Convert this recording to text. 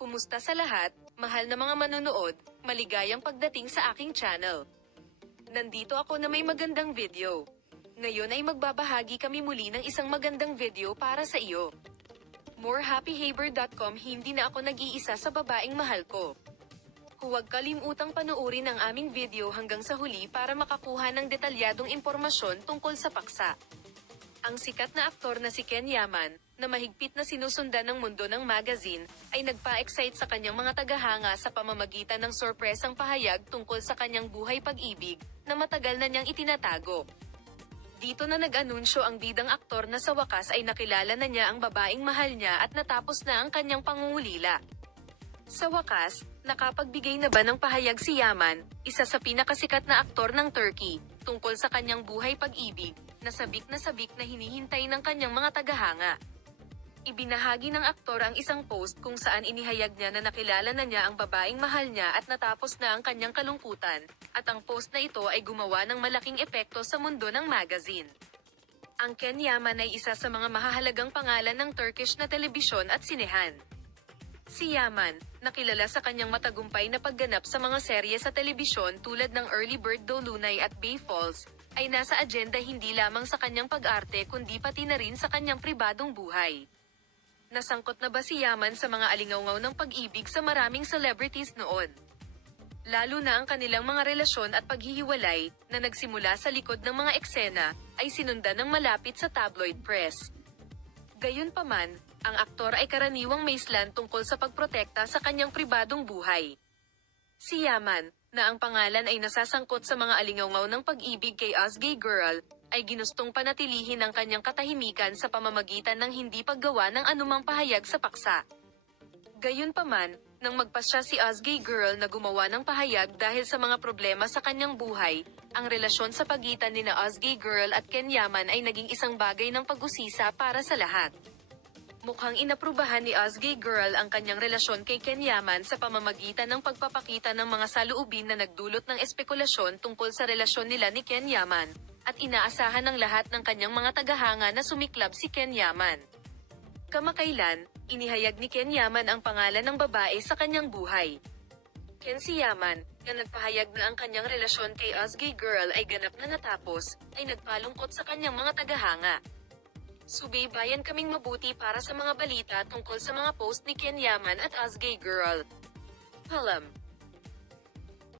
Kumusta sa lahat, mahal na mga manonood, maligayang pagdating sa aking channel. Nandito ako na may magandang video. Ngayon ay magbabahagi kami muli ng isang magandang video para sa iyo. morehappyhaber.com. Hindi na ako nag-iisa sa babaeng mahal ko. Huwag kalimutang panoorin ang aming video hanggang sa huli para makakuha ng detalyadong impormasyon tungkol sa paksa. Ang sikat na aktor na si Ken Yaman, na mahigpit na sinusundan ng mundo ng magazine, ay nagpa-excite sa kanyang mga tagahanga sa pamamagitan ng sorpresang pahayag tungkol sa kanyang buhay pag-ibig, na matagal na niyang itinatago. Dito na nag-anunsyo ang bidang aktor na sa wakas ay nakilala na niya ang babaeng mahal niya at natapos na ang kanyang pangungulila. Sa wakas, nakapagbigay na ba ng pahayag si Yaman, isa sa pinakasikat na aktor ng Turkey, tungkol sa kanyang buhay pag-ibig, na sabik na hinihintay ng kanyang mga tagahanga. Ibinahagi ng aktor ang isang post kung saan inihayag niya na nakilala na niya ang babaeng mahal niya at natapos na ang kanyang kalungkutan, at ang post na ito ay gumawa ng malaking epekto sa mundo ng magazine. Ang Ken Yaman ay isa sa mga mahahalagang pangalan ng Turkish na telebisyon at sinehan. Si Yaman, nakilala sa kanyang matagumpay na pagganap sa mga serye sa telebisyon tulad ng Early Bird Dolunay at Bay Falls, ay nasa agenda hindi lamang sa kanyang pag-arte kundi pati na rin sa kanyang pribadong buhay. Nasangkot na ba si Yaman sa mga alingawngaw ng pag-ibig sa maraming celebrities noon? Lalo na ang kanilang mga relasyon at paghihiwalay, na nagsimula sa likod ng mga eksena, ay sinundan ng malapit sa tabloid press. Gayunpaman, ang aktor ay karaniwang maislan tungkol sa pagprotekta sa kanyang pribadong buhay. Si Yaman, na ang pangalan ay nasasangkot sa mga alingawngaw ng pag-ibig kay Özge Girl, ay ginustong panatilihin ang kanyang katahimikan sa pamamagitan ng hindi paggawa ng anumang pahayag sa paksa. Gayunpaman, nang magpasya si Özge Girl na gumawa ng pahayag dahil sa mga problema sa kanyang buhay, ang relasyon sa pagitan nina Özge Girl at Ken Yaman ay naging isang bagay ng pag-usisa para sa lahat. Mukhang inaprubahan ni Özge Girl ang kanyang relasyon kay Ken Yaman sa pamamagitan ng pagpapakita ng mga saloobin na nagdulot ng espekulasyon tungkol sa relasyon nila ni Ken Yaman, at inaasahan ng lahat ng kanyang mga tagahanga na sumiklab si Ken Yaman. Kamakailan, inihayag ni Ken Yaman ang pangalan ng babae sa kanyang buhay. Ken si Yaman, na nagpahayag na ang kanyang relasyon kay Özge Girl ay ganap na natapos, ay nagpalungkot sa kanyang mga tagahanga. Subaybayan kaming mabuti para sa mga balita tungkol sa mga post ni Ken Yaman at Özge Girl. Paalam.